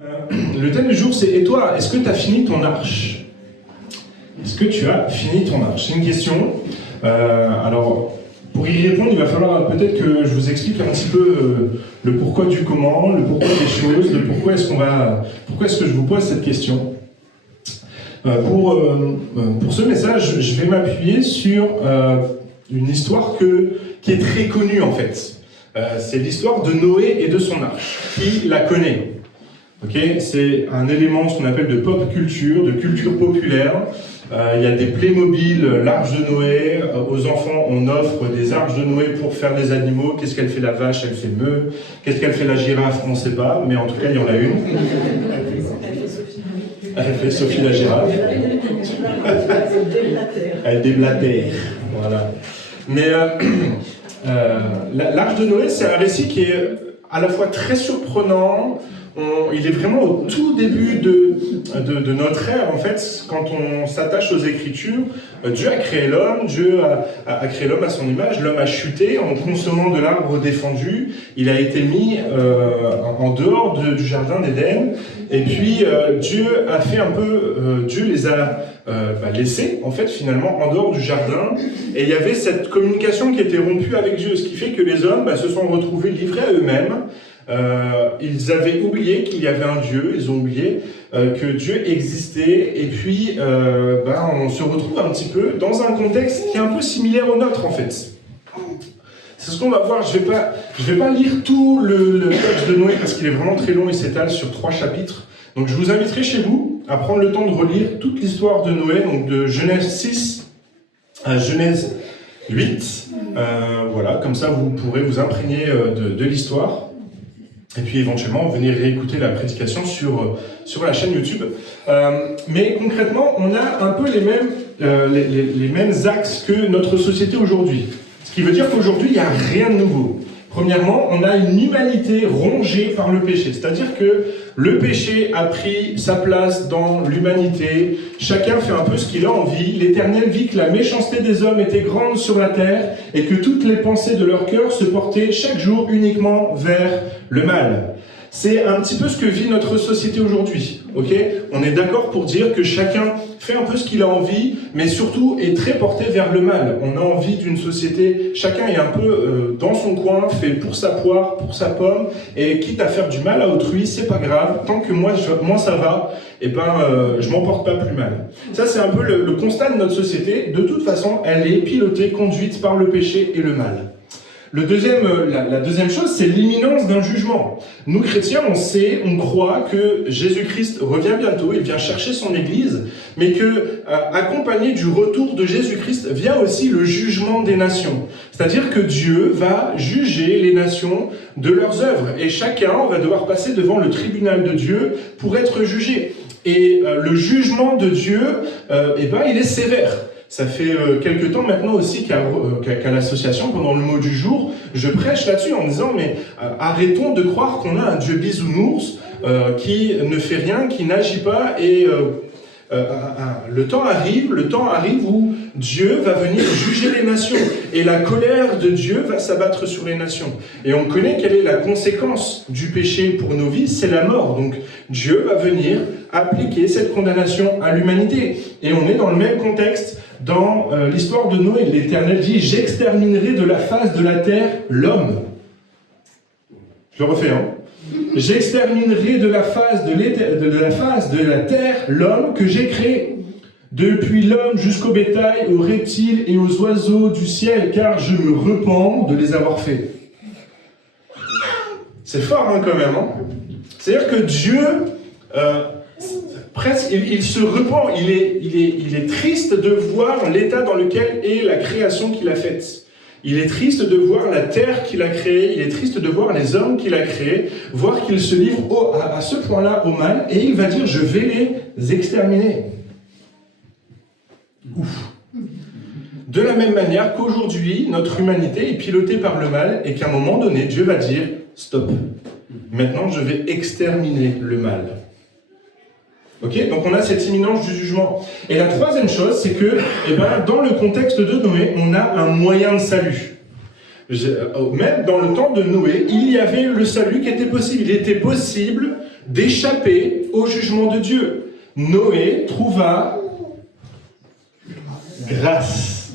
Le thème du jour, c'est « Et toi, est-ce que tu as fini ton arche ?» Est-ce que tu as fini ton arche? C'est une question. Alors, pour y répondre, il va falloir peut-être que je vous explique un petit peu le pourquoi du comment, le pourquoi des choses, le pourquoi est-ce que je vous pose cette question. Pour ce message, je vais m'appuyer sur une histoire qui est très connue en fait. C'est l'histoire de Noé et de son arche. Qui la connaît? Okay, c'est un élément, ce qu'on appelle de pop culture, de culture populaire. Il y a des Playmobil, l'arche de Noé. Aux enfants, on offre des arches de Noé pour faire des animaux. Qu'est-ce qu'elle fait la vache? Elle fait meu. Qu'est-ce qu'elle fait la girafe? On ne sait pas, mais en tout cas, il y en a une. Elle fait Sophie la girafe. Elle déblatère. Voilà. Mais l'arche de Noé, c'est un récit qui est à la fois très surprenant. Il est vraiment au tout début de notre ère, en fait, quand on s'attache aux Écritures. Dieu a créé l'homme, Dieu a créé l'homme à son image, l'homme a chuté en consommant de l'arbre défendu, il a été mis en dehors du jardin d'Éden, et puis Dieu a fait un peu, Dieu les a laissés, en fait, finalement, en dehors du jardin, et il y avait cette communication qui était rompue avec Dieu, ce qui fait que les hommes se sont retrouvés livrés à eux-mêmes. Ils avaient oublié qu'il y avait un Dieu, ils ont oublié que Dieu existait, et puis on se retrouve un petit peu dans un contexte qui est un peu similaire au nôtre en fait. C'est ce qu'on va voir. Je vais pas lire tout le texte de Noé parce qu'il est vraiment très long, il s'étale sur 3 chapitres. Donc je vous inviterai chez vous à prendre le temps de relire toute l'histoire de Noé, donc de Genèse 6 à Genèse 8. Voilà, comme ça vous pourrez vous imprégner de l'histoire. Et puis éventuellement venir réécouter la prédication sur la chaîne YouTube. Mais concrètement, on a un peu les mêmes axes que notre société aujourd'hui. Ce qui veut dire qu'aujourd'hui, il n'y a rien de nouveau. Premièrement, on a une humanité rongée par le péché. C'est-à-dire que le péché a pris sa place dans l'humanité. Chacun fait un peu ce qu'il a envie. L'Éternel vit que la méchanceté des hommes était grande sur la terre et que toutes les pensées de leur cœur se portaient chaque jour uniquement vers le mal. C'est un petit peu ce que vit notre société aujourd'hui. Okay ? On est d'accord pour dire que chacun fait un peu ce qu'il a envie, mais surtout est très porté vers le mal. On a envie d'une société, chacun est un peu dans son coin, fait pour sa poire, pour sa pomme, et quitte à faire du mal à autrui, c'est pas grave, tant que moi ça va, je m'en porte pas plus mal. Ça c'est un peu le constat de notre société. De toute façon, elle est pilotée, conduite par le péché et le mal. La deuxième chose, c'est l'imminence d'un jugement. Nous, chrétiens, on croit que Jésus-Christ revient bientôt, il vient chercher son Église, mais que, accompagné du retour de Jésus-Christ, vient aussi le jugement des nations. C'est-à-dire que Dieu va juger les nations de leurs œuvres, et chacun va devoir passer devant le tribunal de Dieu pour être jugé. Et le jugement de Dieu, il est sévère. Ça fait quelques temps maintenant aussi qu'à l'association, pendant le mot du jour, je prêche là-dessus en disant mais arrêtons de croire qu'on a un Dieu bisounours qui ne fait rien, qui n'agit pas et le temps arrive où Dieu va venir juger les nations et la colère de Dieu va s'abattre sur les nations. Et on connaît quelle est la conséquence du péché pour nos vies, c'est la mort. Donc Dieu va venir appliquer cette condamnation à l'humanité. Et on est dans le même contexte dans l'histoire de Noé. L'Éternel dit « J'exterminerai de la face de la terre l'homme ». Je le refais, hein. J'exterminerai de la face de la terre l'homme que j'ai créé. Depuis l'homme jusqu'au bétail, aux reptiles et aux oiseaux du ciel, car je me repens de les avoir faits. C'est fort, hein, quand même. Hein. C'est-à-dire que Dieu, presque, il se repent. Il est triste de voir l'état dans lequel est la création qu'il a faite. Il est triste de voir la terre qu'il a créée, il est triste de voir les hommes qu'il a créés, voir qu'ils se livrent à ce point-là au mal, et il va dire « je vais les exterminer ». Ouf. De la même manière qu'aujourd'hui, notre humanité est pilotée par le mal, et qu'à un moment donné, Dieu va dire « stop, maintenant je vais exterminer le mal ». Okay, donc on a cette imminence du jugement. Et la troisième chose, c'est que dans le contexte de Noé, on a un moyen de salut. Même dans le temps de Noé, il y avait le salut qui était possible. Il était possible d'échapper au jugement de Dieu. Noé trouva grâce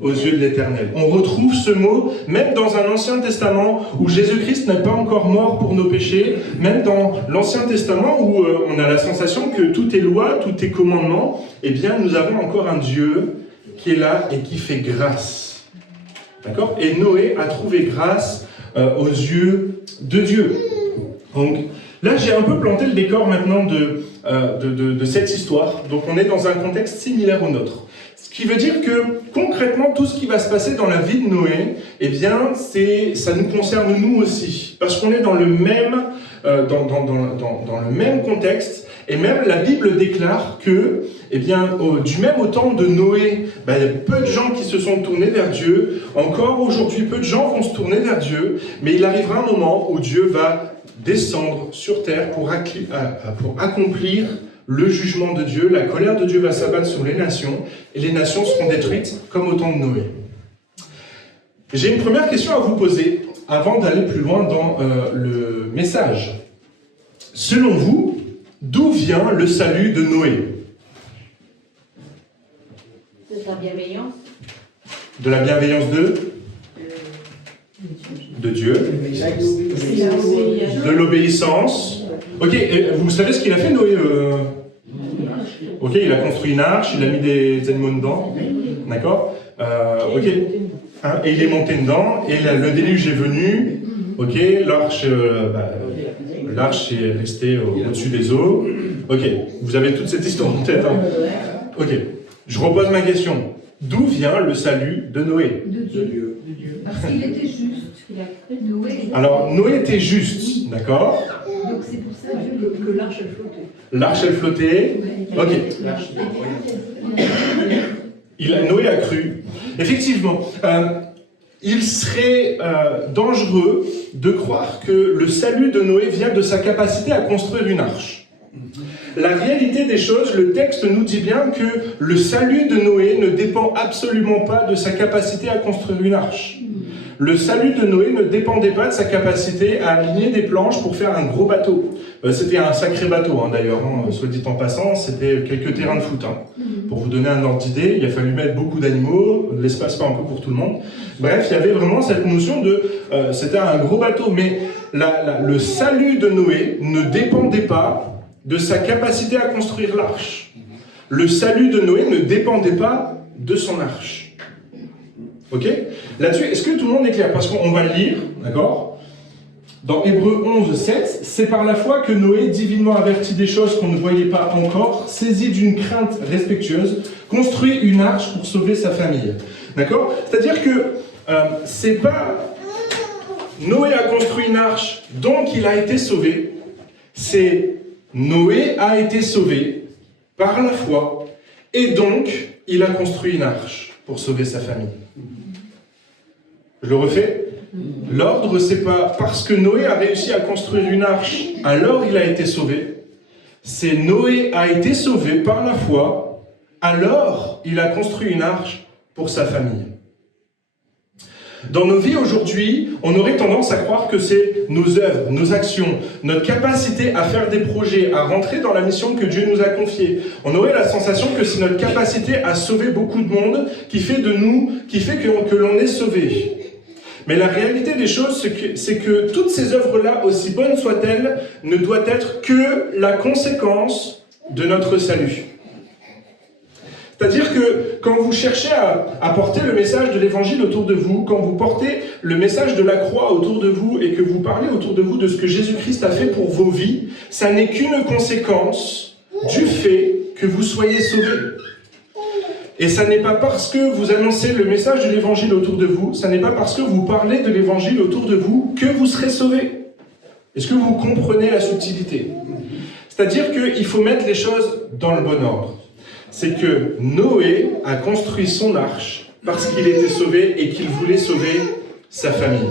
aux yeux de l'Éternel. On retrouve ce mot même dans un Ancien Testament où Jésus-Christ n'est pas encore mort pour nos péchés, même dans l'Ancien Testament où on a la sensation que tout est loi, tout est commandement, eh bien nous avons encore un Dieu qui est là et qui fait grâce. D'accord ? Et Noé a trouvé grâce aux yeux de Dieu. Donc là, j'ai un peu planté le décor maintenant de cette histoire. Donc on est dans un contexte similaire au nôtre. Ce qui veut dire que concrètement, tout ce qui va se passer dans la vie de Noé, eh bien, ça nous concerne nous aussi. Parce qu'on est dans le même, dans le même contexte. Et même la Bible déclare que, eh bien, du même au temps de Noé, il y a peu de gens qui se sont tournés vers Dieu. Encore aujourd'hui, peu de gens vont se tourner vers Dieu. Mais il arrivera un moment où Dieu va descendre sur terre pour accomplir le jugement de Dieu. La colère de Dieu va s'abattre sur les nations, et les nations seront détruites comme au temps de Noé. J'ai une première question à vous poser, avant d'aller plus loin dans le message. Selon vous, d'où vient le salut de Noé? De sa bienveillance. De la bienveillance de Dieu. De l'obéissance. Ok, et vous savez ce qu'il a fait, Noé? Ok, il a construit une arche, il a mis des animaux dedans. D'accord. Ok. Hein, et il est monté dedans, et le déluge est venu. Ok, l'arche est restée au-dessus des eaux. Ok, vous avez toute cette histoire en tête. Hein. Ok, je repose ma question. D'où vient le salut de Noé? De Dieu. Parce qu'il était juste. Alors, Noé était juste, d'accord? Donc c'est pour ça que l'arche elle flottait. L'arche elle flottait. Ok. Noé a cru. Effectivement, il serait dangereux de croire que le salut de Noé vient de sa capacité à construire une arche. La réalité des choses, le texte nous dit bien que le salut de Noé ne dépend absolument pas de sa capacité à construire une arche. Le salut de Noé ne dépendait pas de sa capacité à aligner des planches pour faire un gros bateau. C'était un sacré bateau, hein, d'ailleurs, soit dit en passant, c'était quelques terrains de foot. Hein. Pour vous donner un ordre d'idée, il a fallu mettre beaucoup d'animaux, l'espace pas un peu pour tout le monde. Bref, il y avait vraiment cette notion de... c'était un gros bateau, mais le salut de Noé ne dépendait pas de sa capacité à construire l'arche. Le salut de Noé ne dépendait pas de son arche. Ok? Là-dessus, est-ce que tout le monde est clair? Parce qu'on va le lire, d'accord? Dans Hébreux 11, 7, c'est par la foi que Noé, divinement averti des choses qu'on ne voyait pas encore, saisi d'une crainte respectueuse, construit une arche pour sauver sa famille. D'accord? C'est-à-dire que c'est pas Noé a construit une arche, donc il a été sauvé. C'est Noé a été sauvé par la foi, et donc il a construit une arche pour sauver sa famille. Je le refais. L'ordre, c'est pas parce que Noé a réussi à construire une arche, alors il a été sauvé. C'est Noé a été sauvé par la foi, alors il a construit une arche pour sa famille. Dans nos vies aujourd'hui, on aurait tendance à croire que c'est nos œuvres, nos actions, notre capacité à faire des projets, à rentrer dans la mission que Dieu nous a confiée. On aurait la sensation que c'est notre capacité à sauver beaucoup de monde qui fait que l'on est sauvé. Mais la réalité des choses, c'est que toutes ces œuvres-là, aussi bonnes soient-elles, ne doivent être que la conséquence de notre salut. C'est-à-dire que quand vous cherchez à porter le message de l'évangile autour de vous, quand vous portez le message de la croix autour de vous et que vous parlez autour de vous de ce que Jésus-Christ a fait pour vos vies, ça n'est qu'une conséquence du fait que vous soyez sauvés. Et ça n'est pas parce que vous annoncez le message de l'évangile autour de vous, ça n'est pas parce que vous parlez de l'évangile autour de vous que vous serez sauvés. Est-ce que vous comprenez la subtilité? C'est-à-dire qu'il faut mettre les choses dans le bon ordre. C'est que Noé a construit son arche parce qu'il était sauvé et qu'il voulait sauver sa famille.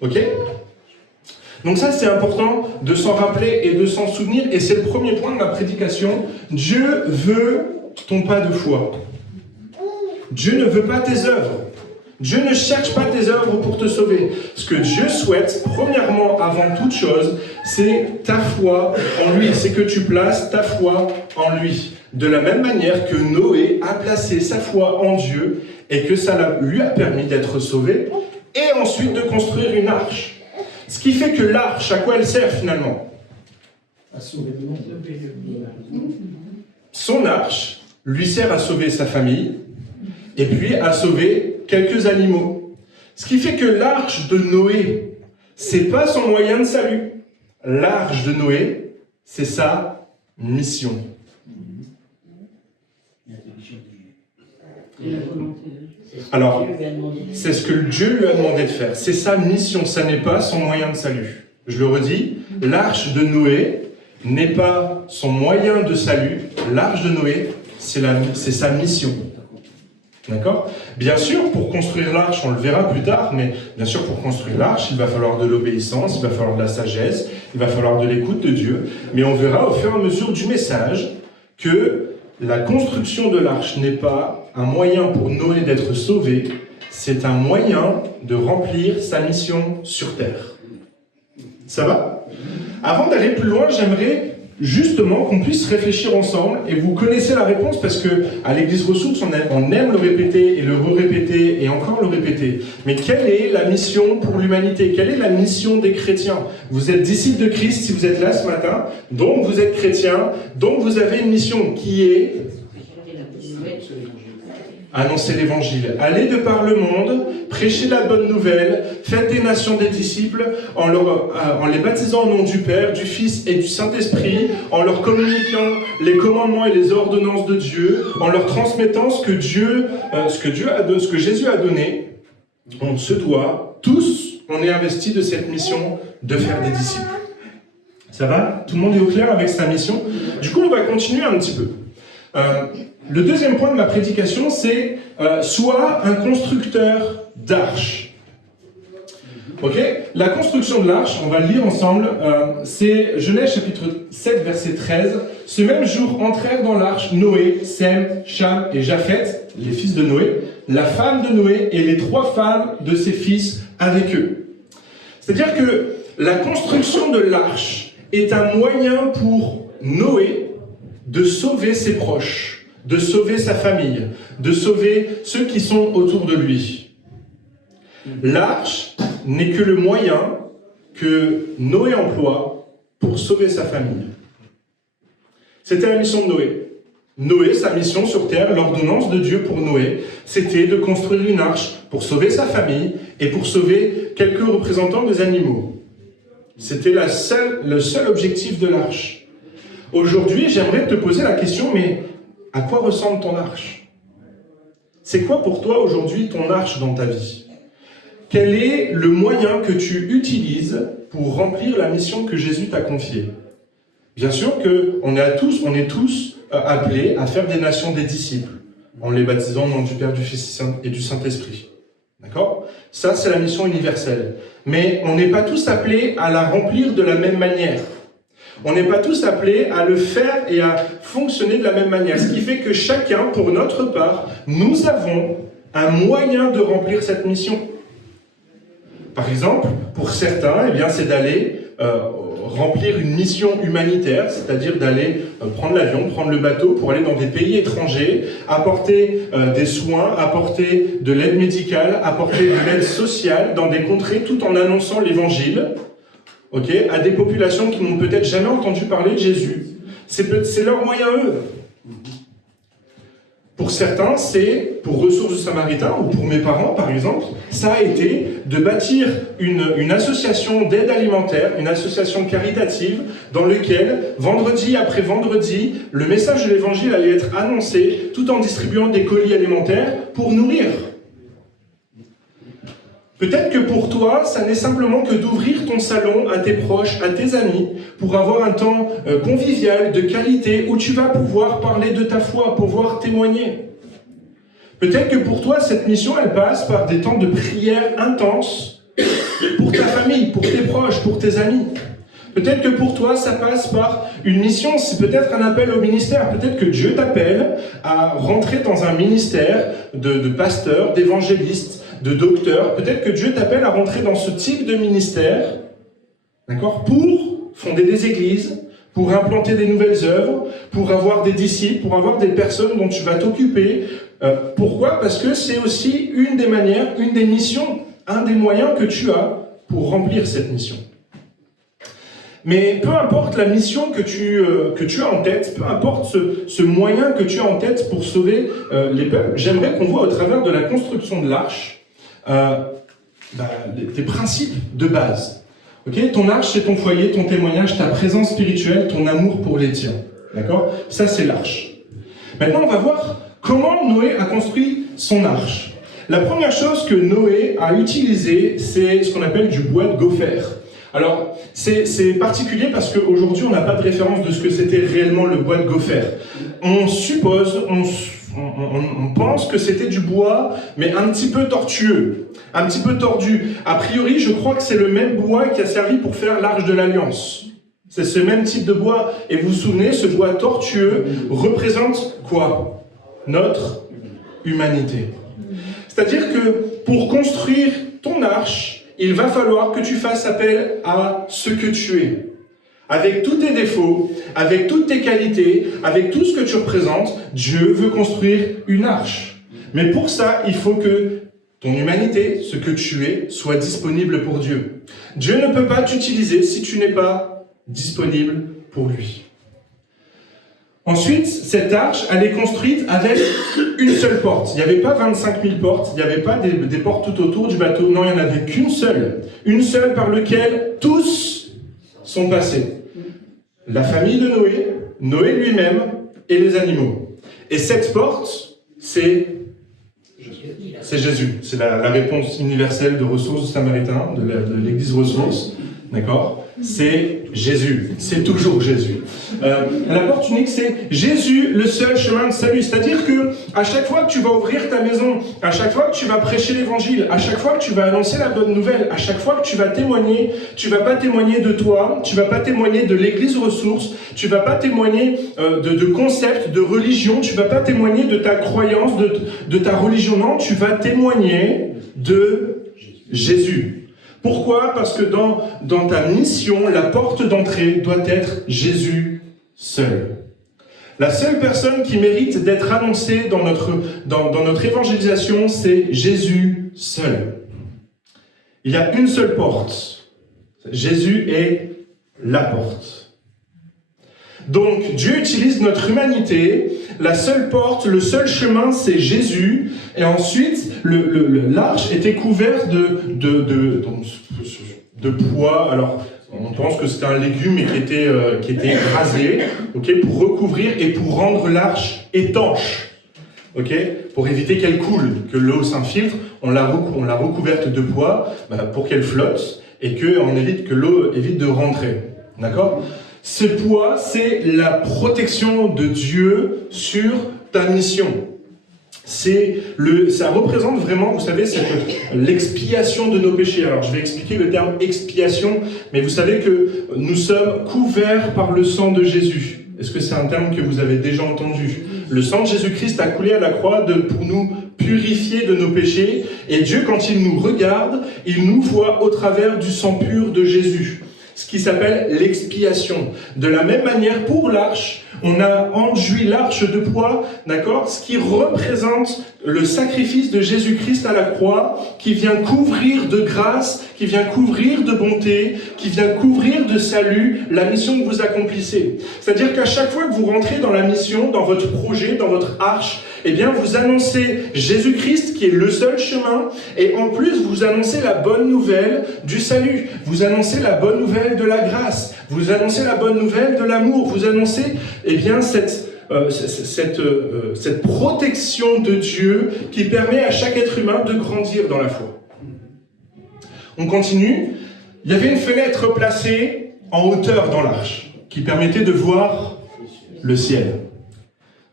Ok? Donc ça, c'est important de s'en rappeler et de s'en souvenir. Et c'est le premier point de ma prédication. Dieu veut ton pas de foi. Dieu ne veut pas tes œuvres. Dieu ne cherche pas tes œuvres pour te sauver. Ce que Dieu souhaite, premièrement, avant toute chose, c'est ta foi en lui. C'est que tu places ta foi en lui. De la même manière que Noé a placé sa foi en Dieu et que ça lui a permis d'être sauvé et ensuite de construire une arche. Ce qui fait que l'arche, à quoi elle sert finalement? À sauver le monde. Son arche lui sert à sauver sa famille et puis à sauver quelques animaux. Ce qui fait que l'arche de Noé, c'est pas son moyen de salut. L'arche de Noé, c'est sa mission. Alors, c'est ce que Dieu lui a demandé de faire. C'est sa mission, ça n'est pas son moyen de salut. Je le redis, l'arche de Noé n'est pas son moyen de salut. L'arche de Noé, c'est sa mission. D'accord? Bien sûr, pour construire l'arche, on le verra plus tard, mais bien sûr, pour construire l'arche, il va falloir de l'obéissance, il va falloir de la sagesse, il va falloir de l'écoute de Dieu. Mais on verra au fur et à mesure du message que la construction de l'arche n'est pas un moyen pour Noé d'être sauvé, c'est un moyen de remplir sa mission sur terre. Ça va? Avant d'aller plus loin, j'aimerais justement qu'on puisse réfléchir ensemble, et vous connaissez la réponse parce que à l'Église Ressources, on aime le répéter et le re-répéter et encore le répéter. Mais quelle est la mission pour l'humanité? Quelle est la mission des chrétiens? Vous êtes disciples de Christ si vous êtes là ce matin, donc vous êtes chrétiens, donc vous avez une mission qui est annoncer l'évangile. Allez de par le monde, prêchez la bonne nouvelle, faites des nations des disciples en les baptisant au nom du Père, du Fils et du Saint-Esprit, en leur communiquant les commandements et les ordonnances de Dieu, en leur transmettant ce que Jésus a donné. On se doit, tous, on est investis de cette mission de faire des disciples. Ça va? Tout le monde est au clair avec sa mission? Du coup, on va continuer un petit peu. Le deuxième point de ma prédication, c'est sois un constructeur d'arches. Ok? La construction de l'arche, on va le lire ensemble, c'est Genèse chapitre 7, verset 13. Ce même jour entrèrent dans l'arche Noé, Sem, Cham et Japheth, les fils de Noé, la femme de Noé et les 3 femmes de ses fils avec eux. C'est-à-dire que la construction de l'arche est un moyen pour Noé de sauver ses proches, de sauver sa famille, de sauver ceux qui sont autour de lui. L'arche n'est que le moyen que Noé emploie pour sauver sa famille. C'était la mission de Noé. Noé, sa mission sur terre, l'ordonnance de Dieu pour Noé, c'était de construire une arche pour sauver sa famille et pour sauver quelques représentants des animaux. C'était le seul objectif de l'arche. Aujourd'hui, j'aimerais te poser la question, mais à quoi ressemble ton arche? C'est quoi pour toi aujourd'hui ton arche dans ta vie? Quel est le moyen que tu utilises pour remplir la mission que Jésus t'a confiée? Bien sûr qu'on est tous appelés à faire des nations des disciples, en les baptisant au nom du Père, du Fils et du Saint-Esprit. D'accord? Ça, c'est la mission universelle. Mais on n'est pas tous appelés à la remplir de la même manière. On n'est pas tous appelés à le faire et à fonctionner de la même manière. Ce qui fait que chacun, pour notre part, nous avons un moyen de remplir cette mission. Par exemple, pour certains, eh bien, c'est d'aller remplir une mission humanitaire, c'est-à-dire d'aller prendre l'avion, prendre le bateau pour aller dans des pays étrangers, apporter des soins, apporter de l'aide médicale, apporter de l'aide sociale dans des contrées tout en annonçant l'évangile. Okay, à des populations qui n'ont peut-être jamais entendu parler de Jésus. C'est leur moyen eux. Pour certains, c'est, pour Ressources du Samaritain, ou pour mes parents par exemple, ça a été de bâtir une association d'aide alimentaire, une association caritative, dans laquelle, vendredi après vendredi, le message de l'évangile allait être annoncé, tout en distribuant des colis alimentaires pour nourrir. Peut-être que pour toi, ça n'est simplement que d'ouvrir ton salon à tes proches, à tes amis, pour avoir un temps convivial, de qualité, où tu vas pouvoir parler de ta foi, pouvoir témoigner. Peut-être que pour toi, cette mission, elle passe par des temps de prière intenses pour ta famille, pour tes proches, pour tes amis. Peut-être que pour toi, ça passe par une mission, c'est peut-être un appel au ministère. Peut-être que Dieu t'appelle à rentrer dans un ministère de pasteur, d'évangéliste, de docteur. Peut-être que Dieu t'appelle à rentrer dans ce type de ministère, d'accord, pour fonder des églises, pour implanter des nouvelles œuvres, pour avoir des disciples, pour avoir des personnes dont tu vas t'occuper. Pourquoi? Parce que c'est aussi une des manières, une des missions, un des moyens que tu as pour remplir cette mission. Mais peu importe la mission que tu as en tête, peu importe ce moyen que tu as en tête pour sauver les peuples, j'aimerais qu'on voit au travers de la construction de l'arche des principes de base. Okay, ton arche, c'est ton foyer, ton témoignage, ta présence spirituelle, ton amour pour les tiens. D'accord? Ça, c'est l'arche. Maintenant, on va voir comment Noé a construit son arche. La première chose que Noé a utilisée, c'est ce qu'on appelle du bois de gopher. Alors, c'est particulier parce qu'aujourd'hui, on n'a pas de référence de ce que c'était réellement le bois de gopher. On suppose, on pense que c'était du bois, mais un petit peu tortueux, un petit peu tordu. A priori, je crois que c'est le même bois qui a servi pour faire l'Arche de l'Alliance. C'est ce même type de bois. Et vous vous souvenez, ce bois tortueux représente quoi? Notre humanité. C'est-à-dire que pour construire ton arche, il va falloir que tu fasses appel à ce que tu es. Avec tous tes défauts, avec toutes tes qualités, avec tout ce que tu représentes, Dieu veut construire une arche. Mais pour ça, il faut que ton humanité, ce que tu es, soit disponible pour Dieu. Dieu ne peut pas t'utiliser si tu n'es pas disponible pour lui. Ensuite, cette arche, elle est construite avec une seule porte. Il n'y avait pas 25 000 portes, il n'y avait pas des portes tout autour du bateau. Non, il n'y en avait qu'une seule. Une seule par laquelle tous sont passés. La famille de Noé, Noé lui-même et les animaux. Et cette porte, c'est Jésus. C'est la réponse universelle de Ressources Samaritains, de l'église Ressources. D'accord? C'est Jésus. C'est toujours Jésus. La porte unique, c'est Jésus, le seul chemin de salut. C'est-à-dire que à chaque fois que tu vas ouvrir ta maison, à chaque fois que tu vas prêcher l'évangile, à chaque fois que tu vas annoncer la bonne nouvelle, à chaque fois que tu vas témoigner, tu vas pas témoigner de toi, tu vas pas témoigner de l'église Ressources, tu vas pas témoigner de concepts, de religion, tu vas pas témoigner de ta croyance, de ta religion. Non, tu vas témoigner de Jésus. Pourquoi? Parce que dans ta mission, la porte d'entrée doit être Jésus seul. La seule personne qui mérite d'être annoncée dans notre évangélisation, c'est Jésus seul. Il y a une seule porte. Jésus est la porte. Donc, Dieu utilise notre humanité. La seule porte, le seul chemin, c'est Jésus. Et ensuite, l'arche était couverte de pois. Alors, on pense que c'était un légume mais qui était écrasé, okay, pour recouvrir et pour rendre l'arche étanche. Okay, pour éviter qu'elle coule, que l'eau s'infiltre, on l'a recouverte de pois pour qu'elle flotte et qu'on évite que l'eau évite de rentrer. D'accord ? Ce poids, c'est la protection de Dieu sur ta mission. Ça représente vraiment, vous savez, l'expiation de nos péchés. Alors, je vais expliquer le terme expiation, mais vous savez que nous sommes couverts par le sang de Jésus. Est-ce que c'est un terme que vous avez déjà entendu? Le sang de Jésus-Christ a coulé à la croix pour nous purifier de nos péchés. Et Dieu, quand il nous regarde, il nous voit au travers du sang pur de Jésus. Ce qui s'appelle l'expiation. De la même manière, pour l'arche, on a enduit l'arche de pois, d'accord, ce qui représente le sacrifice de Jésus-Christ à la croix, qui vient couvrir de grâce, qui vient couvrir de bonté, qui vient couvrir de salut la mission que vous accomplissez. C'est-à-dire qu'à chaque fois que vous rentrez dans la mission, dans votre projet, dans votre arche, eh bien, vous annoncez Jésus-Christ qui est le seul chemin, et en plus, vous annoncez la bonne nouvelle du salut. Vous annoncez la bonne nouvelle de la grâce. Vous annoncez la bonne nouvelle de l'amour. Vous annoncez, eh bien, cette protection de Dieu qui permet à chaque être humain de grandir dans la foi. On continue. Il y avait une fenêtre placée en hauteur dans l'arche qui permettait de voir le ciel.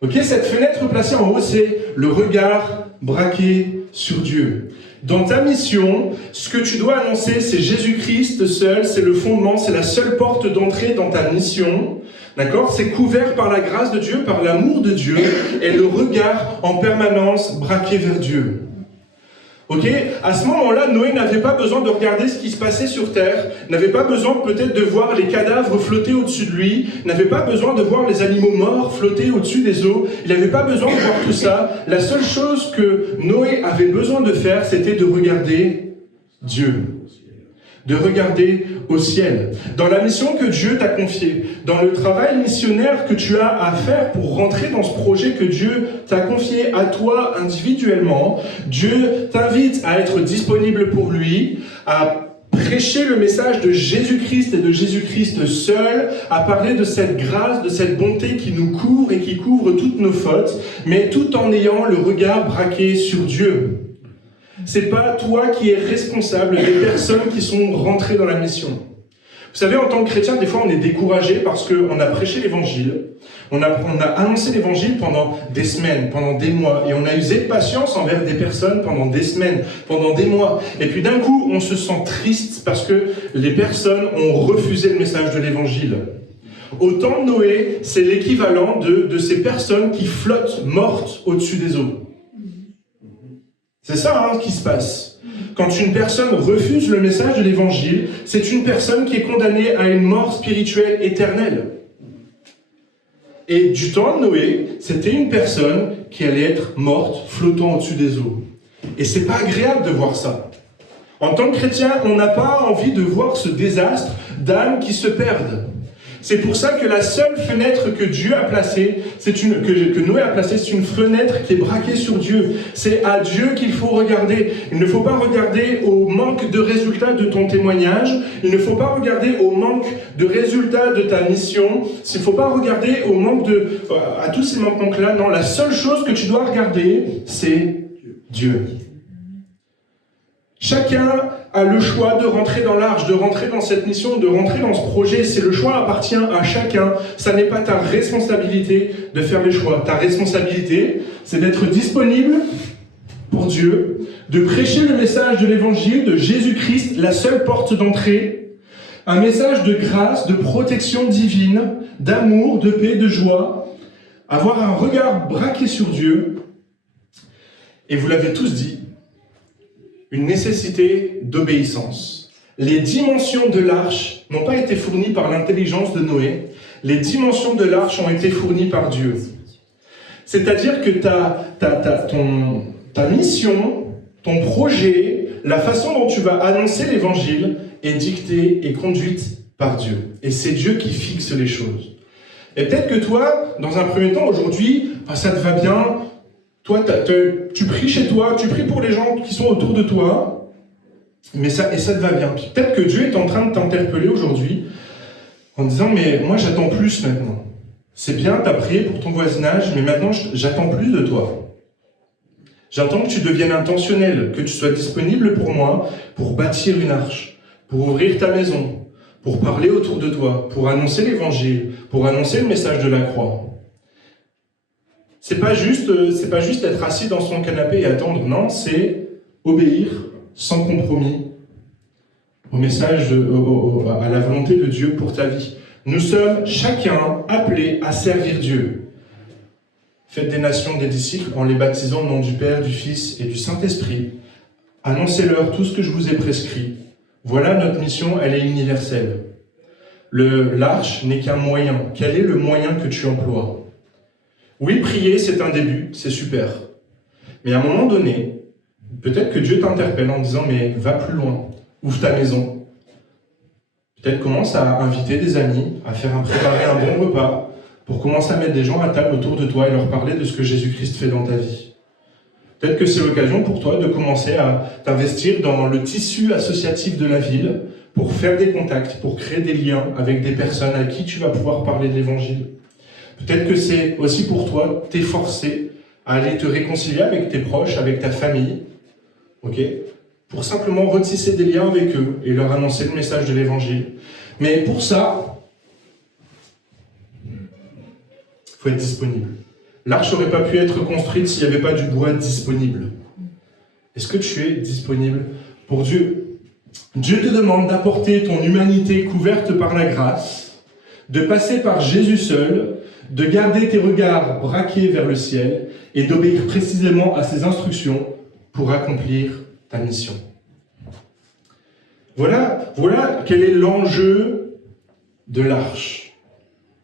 Ok, cette fenêtre placée en haut, c'est le regard braqué sur Dieu. Dans ta mission, ce que tu dois annoncer, c'est Jésus-Christ seul, c'est le fondement, c'est la seule porte d'entrée dans ta mission. D'accord ? C'est couvert par la grâce de Dieu, par l'amour de Dieu, et le regard en permanence braqué vers Dieu. Ok, à ce moment-là, Noé n'avait pas besoin de regarder ce qui se passait sur terre, n'avait pas besoin peut-être de voir les cadavres flotter au-dessus de lui, n'avait pas besoin de voir les animaux morts flotter au-dessus des eaux, il n'avait pas besoin de voir tout ça. La seule chose que Noé avait besoin de faire, c'était de regarder Dieu, de regarder au ciel. Dans la mission que Dieu t'a confiée, dans le travail missionnaire que tu as à faire pour rentrer dans ce projet que Dieu t'a confié à toi individuellement, Dieu t'invite à être disponible pour lui, à prêcher le message de Jésus-Christ et de Jésus-Christ seul, à parler de cette grâce, de cette bonté qui nous couvre et qui couvre toutes nos fautes, mais tout en ayant le regard braqué sur Dieu. C'est pas toi qui es responsable des personnes qui sont rentrées dans la mission. Vous savez, en tant que chrétien, des fois on est découragé parce qu'on a prêché l'évangile, on a annoncé l'évangile pendant des semaines, pendant des mois, et on a usé de patience envers des personnes pendant des semaines, pendant des mois. Et puis d'un coup, on se sent triste parce que les personnes ont refusé le message de l'évangile. Au temps de Noé, c'est l'équivalent de ces personnes qui flottent mortes au-dessus des eaux. C'est ça qui se passe. Quand une personne refuse le message de l'évangile, c'est une personne qui est condamnée à une mort spirituelle éternelle. Et du temps de Noé, c'était une personne qui allait être morte, flottant au-dessus des eaux. Et c'est pas agréable de voir ça. En tant que chrétien, on n'a pas envie de voir ce désastre d'âmes qui se perdent. C'est pour ça que la seule fenêtre que Dieu a placée, que Noé a placée, c'est une fenêtre qui est braquée sur Dieu. C'est à Dieu qu'il faut regarder. Il ne faut pas regarder au manque de résultats de ton témoignage. Il ne faut pas regarder au manque de résultats de ta mission. Il ne faut pas regarder au manque à tous ces manquements-là. Non, la seule chose que tu dois regarder, c'est Dieu. Chacun a le choix de rentrer dans l'arche, de rentrer dans cette mission, de rentrer dans ce projet. C'est le choix appartient à chacun. Ça n'est pas ta responsabilité de faire les choix. Ta responsabilité, c'est d'être disponible pour Dieu, de prêcher le message de l'évangile de Jésus-Christ, la seule porte d'entrée, un message de grâce, de protection divine, d'amour, de paix, de joie, avoir un regard braqué sur Dieu. Et vous l'avez tous dit, une nécessité d'obéissance. Les dimensions de l'arche n'ont pas été fournies par l'intelligence de Noé. Les dimensions de l'arche ont été fournies par Dieu. C'est-à-dire que ta mission, ton projet, la façon dont tu vas annoncer l'évangile est dictée et conduite par Dieu. Et c'est Dieu qui fixe les choses. Et peut-être que toi, dans un premier temps, aujourd'hui, ça te va bien. Toi, tu pries chez toi, tu pries pour les gens qui sont autour de toi, et ça te va bien. Puis peut-être que Dieu est en train de t'interpeller aujourd'hui en disant « Mais moi, j'attends plus maintenant. C'est bien, tu as prié pour ton voisinage, mais maintenant, j'attends plus de toi. J'attends que tu deviennes intentionnel, que tu sois disponible pour moi, pour bâtir une arche, pour ouvrir ta maison, pour parler autour de toi, pour annoncer l'évangile, pour annoncer le message de la croix. » C'est pas juste être assis dans son canapé et attendre, non, c'est obéir sans compromis au message, à la volonté de Dieu pour ta vie. Nous sommes chacun appelés à servir Dieu. Faites des nations des disciples en les baptisant au nom du Père, du Fils et du Saint-Esprit. Annoncez-leur tout ce que je vous ai prescrit. Voilà notre mission, elle est universelle. L'arche n'est qu'un moyen. Quel est le moyen que tu emploies ? Oui, prier, c'est un début, c'est super. Mais à un moment donné, peut-être que Dieu t'interpelle en disant « Mais va plus loin, ouvre ta maison. » Peut-être commence à inviter des amis, à préparer un bon repas, pour commencer à mettre des gens à table autour de toi et leur parler de ce que Jésus-Christ fait dans ta vie. Peut-être que c'est l'occasion pour toi de commencer à t'investir dans le tissu associatif de la ville pour faire des contacts, pour créer des liens avec des personnes à qui tu vas pouvoir parler de l'évangile. Peut-être que c'est aussi pour toi t'efforcer à aller te réconcilier avec tes proches, avec ta famille, ok, pour simplement retisser des liens avec eux et leur annoncer le message de l'évangile. Mais pour ça, il faut être disponible. L'arche n'aurait pas pu être construite s'il n'y avait pas du bois disponible. Est-ce que tu es disponible pour Dieu ? Dieu te demande d'apporter ton humanité couverte par la grâce, de passer par Jésus seul, de garder tes regards braqués vers le ciel et d'obéir précisément à ses instructions pour accomplir ta mission. Voilà quel est l'enjeu de l'arche.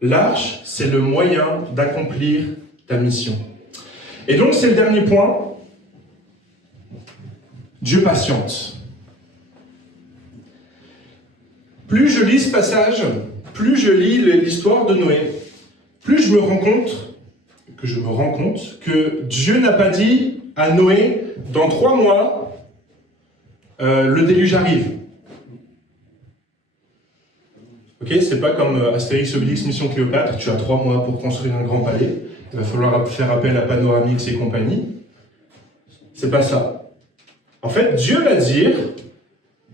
L'arche, c'est le moyen d'accomplir ta mission. Et donc, c'est le dernier point. Dieu patiente. Plus je lis ce passage, plus je lis l'histoire de Noé, plus je me rends compte que Dieu n'a pas dit à Noé, dans 3 mois, le déluge arrive. Ok, c'est pas comme Astérix, Obélix, Mission Cléopâtre, tu as 3 mois pour construire un grand palais, il va falloir faire appel à Panoramix et compagnie. C'est pas ça. En fait, Dieu va dire,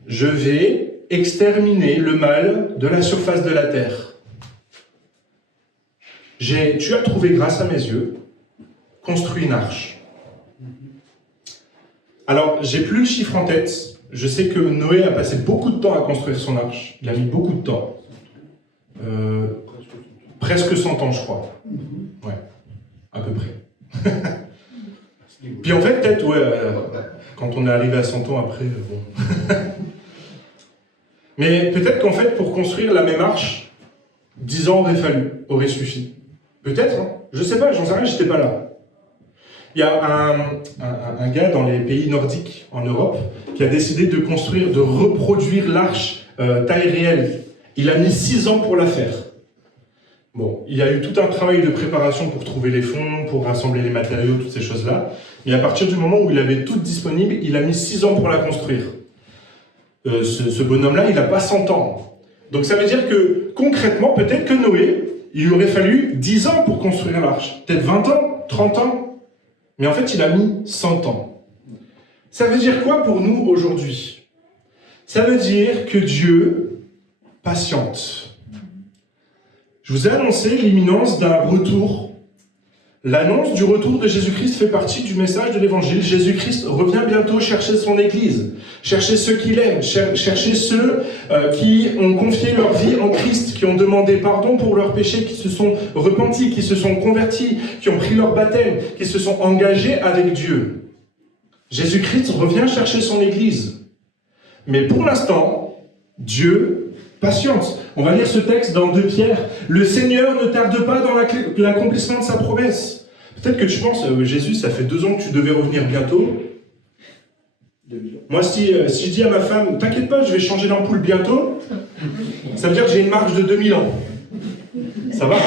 je vais exterminer le mal de la surface de la terre. Tu as trouvé grâce à mes yeux, construit une arche. Alors, j'ai plus le chiffre en tête. Je sais que Noé a passé beaucoup de temps à construire son arche. Il a mis beaucoup de temps. Presque 100 ans, je crois. Ouais, à peu près. Puis en fait, peut-être, quand on est arrivé à 100 ans après, bon. Mais peut-être qu'en fait, pour construire la même arche, 10 ans aurait suffi. Peut-être, hein. Je sais pas, j'en sais rien, j'étais pas là. Il y a un gars dans les pays nordiques, en Europe, qui a décidé de construire, de reproduire l'arche taille réelle. Il a mis 6 ans pour la faire. Bon, il y a eu tout un travail de préparation pour trouver les fonds, pour rassembler les matériaux, toutes ces choses-là. Et à partir du moment où il avait tout disponible, il a mis 6 ans pour la construire. Ce bonhomme-là, il n'a pas 100 ans. Donc ça veut dire que, concrètement, peut-être que Noé, il aurait fallu 10 ans pour construire l'arche. Peut-être 20 ans, 30 ans. Mais en fait, il a mis 100 ans. Ça veut dire quoi pour nous aujourd'hui? Ça veut dire que Dieu patiente. Je vous ai annoncé l'imminence d'un retour. L'annonce du retour de Jésus-Christ fait partie du message de l'Évangile. Jésus-Christ revient bientôt chercher son Église, chercher ceux qu'il aime, chercher ceux qui ont confié leur vie en Christ, qui ont demandé pardon pour leurs péchés, qui se sont repentis, qui se sont convertis, qui ont pris leur baptême, qui se sont engagés avec Dieu. Jésus-Christ revient chercher son Église. Mais pour l'instant, Dieu patiente. On va lire ce texte dans 2 Pierre. Le Seigneur ne tarde pas dans l'accomplissement de sa promesse. Peut-être que tu penses, Jésus, ça fait 2 ans que tu devais revenir bientôt. Moi, si je dis à ma femme, t'inquiète pas, je vais changer l'ampoule bientôt, ça veut dire que j'ai une marge de 2000 ans. Ça va, hein?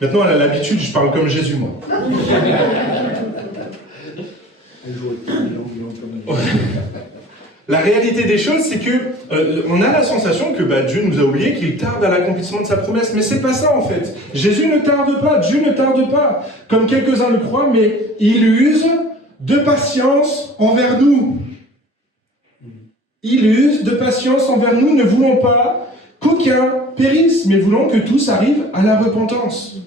Maintenant, elle a l'habitude, je parle comme Jésus, moi. La réalité des choses, c'est que on a la sensation que Dieu nous a oubliés, qu'il tarde à l'accomplissement de sa promesse. Mais c'est pas ça en fait. Jésus ne tarde pas, Dieu ne tarde pas, comme quelques-uns le croient, mais il use de patience envers nous. Il use de patience envers nous, ne voulant pas qu'aucun périsse, mais voulant que tous arrivent à la repentance.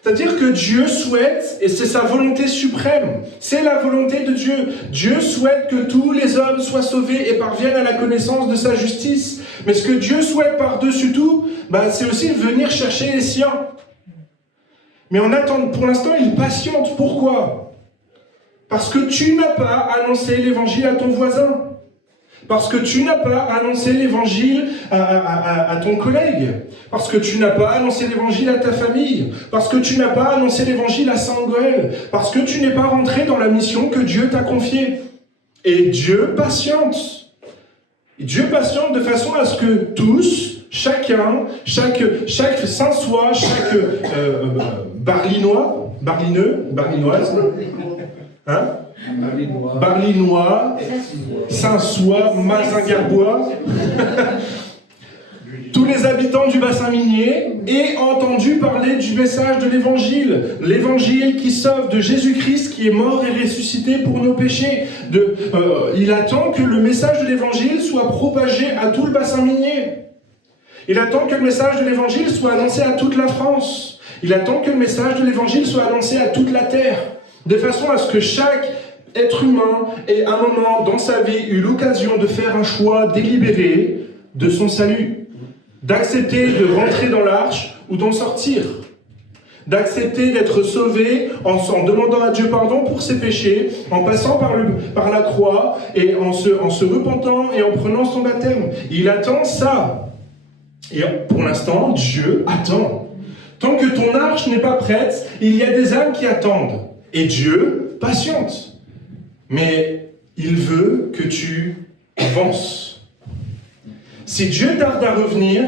C'est-à-dire que Dieu souhaite, et c'est sa volonté suprême, c'est la volonté de Dieu. Dieu souhaite que tous les hommes soient sauvés et parviennent à la connaissance de sa justice. Mais ce que Dieu souhaite par-dessus tout, c'est aussi venir chercher les siens. Mais en attendant, pour l'instant, il patiente. Pourquoi? Parce que tu n'as pas annoncé l'évangile à ton voisin. Parce que tu n'as pas annoncé l'évangile à ton collègue. Parce que tu n'as pas annoncé l'évangile à ta famille. Parce que tu n'as pas annoncé l'évangile à Saint-Goël. Parce que tu n'es pas rentré dans la mission que Dieu t'a confiée. Et Dieu patiente. Dieu patiente de façon à ce que tous, chacun, chaque Saint-Sois, chaque Barlinoise, hein? Barlinois, Saint-Sois, Mazingarbois, tous les habitants du bassin minier aient entendu parler du message de l'évangile. L'évangile qui sauve, de Jésus-Christ qui est mort et ressuscité pour nos péchés. Il attend que le message de l'évangile soit propagé à tout le bassin minier. Il attend que le message de l'évangile soit annoncé à toute la France. Il attend que le message de l'évangile soit annoncé à toute la terre. De façon à ce que chaque être humain ait un moment dans sa vie eu l'occasion de faire un choix délibéré de son salut, d'accepter de rentrer dans l'arche ou d'en sortir, d'accepter d'être sauvé en demandant à Dieu pardon pour ses péchés, en passant par la croix et en se repentant et en prenant son baptême. Il attend ça. Et pour l'instant, Dieu attend. Tant que ton arche n'est pas prête, il y a des âmes qui attendent. Et Dieu patiente. Mais il veut que tu avances. Si Dieu tarde à revenir,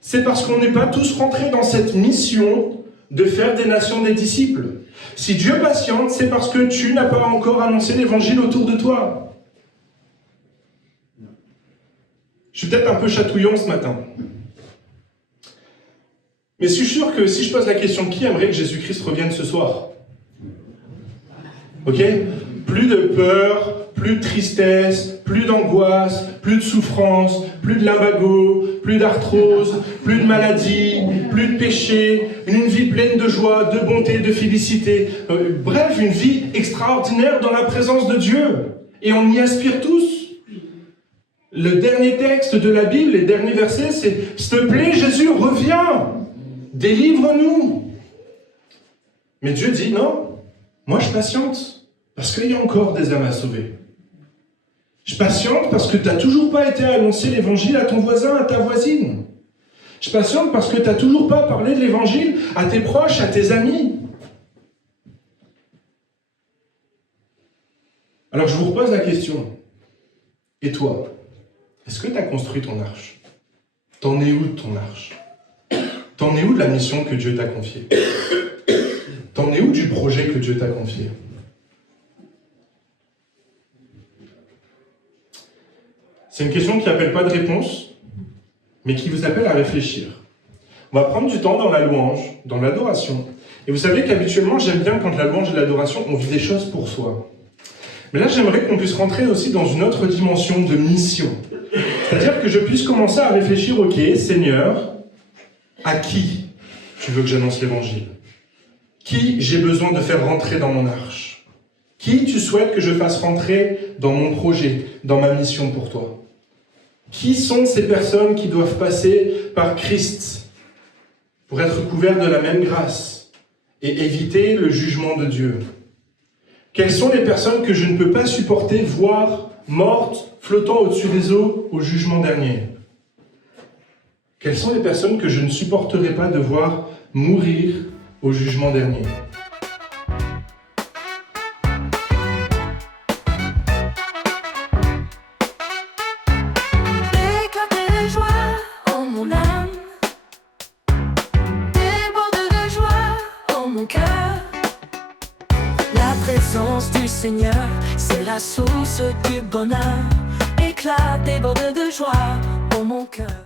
c'est parce qu'on n'est pas tous rentrés dans cette mission de faire des nations des disciples. Si Dieu patiente, c'est parce que tu n'as pas encore annoncé l'évangile autour de toi. Je suis peut-être un peu chatouillant ce matin. Mais je suis sûr que si je pose la question qui aimerait que Jésus-Christ revienne ce soir? Ok? Plus de peur, plus de tristesse, plus d'angoisse, plus de souffrance, plus de lumbago, plus d'arthrose, plus de maladie, plus de péché, une vie pleine de joie, de bonté, de félicité. Bref, une vie extraordinaire dans la présence de Dieu. Et on y aspire tous. Le dernier texte de la Bible, les derniers versets, c'est « S'il te plaît, Jésus, reviens, délivre-nous ». Mais Dieu dit « Non, moi je patiente. Parce qu'il y a encore des âmes à sauver. Je patiente parce que tu n'as toujours pas été annoncer l'évangile à ton voisin, à ta voisine. Je patiente parce que tu n'as toujours pas parlé de l'évangile à tes proches, à tes amis. Alors je vous repose la question. Et toi, est-ce que tu as construit ton arche? T'en es où de ton arche? T'en es où de la mission que Dieu t'a confiée? T'en es où du projet que Dieu t'a confié? C'est une question qui n'appelle pas de réponse, mais qui vous appelle à réfléchir. On va prendre du temps dans la louange, dans l'adoration. Et vous savez qu'habituellement, j'aime bien quand la louange et l'adoration, on vit des choses pour soi. Mais là, j'aimerais qu'on puisse rentrer aussi dans une autre dimension de mission. C'est-à-dire que je puisse commencer à réfléchir, ok, Seigneur, à qui tu veux que j'annonce l'évangile? Qui j'ai besoin de faire rentrer dans mon arche? Qui tu souhaites que je fasse rentrer dans mon projet, dans ma mission pour toi? Qui sont ces personnes qui doivent passer par Christ pour être couverts de la même grâce et éviter le jugement de Dieu? Quelles sont les personnes que je ne peux pas supporter voir mortes, flottant au-dessus des eaux au jugement dernier? Quelles sont les personnes que je ne supporterai pas de voir mourir au jugement dernier? La présence du Seigneur, c'est la source du bonheur. Éclate, déborde de joie, oh mon cœur.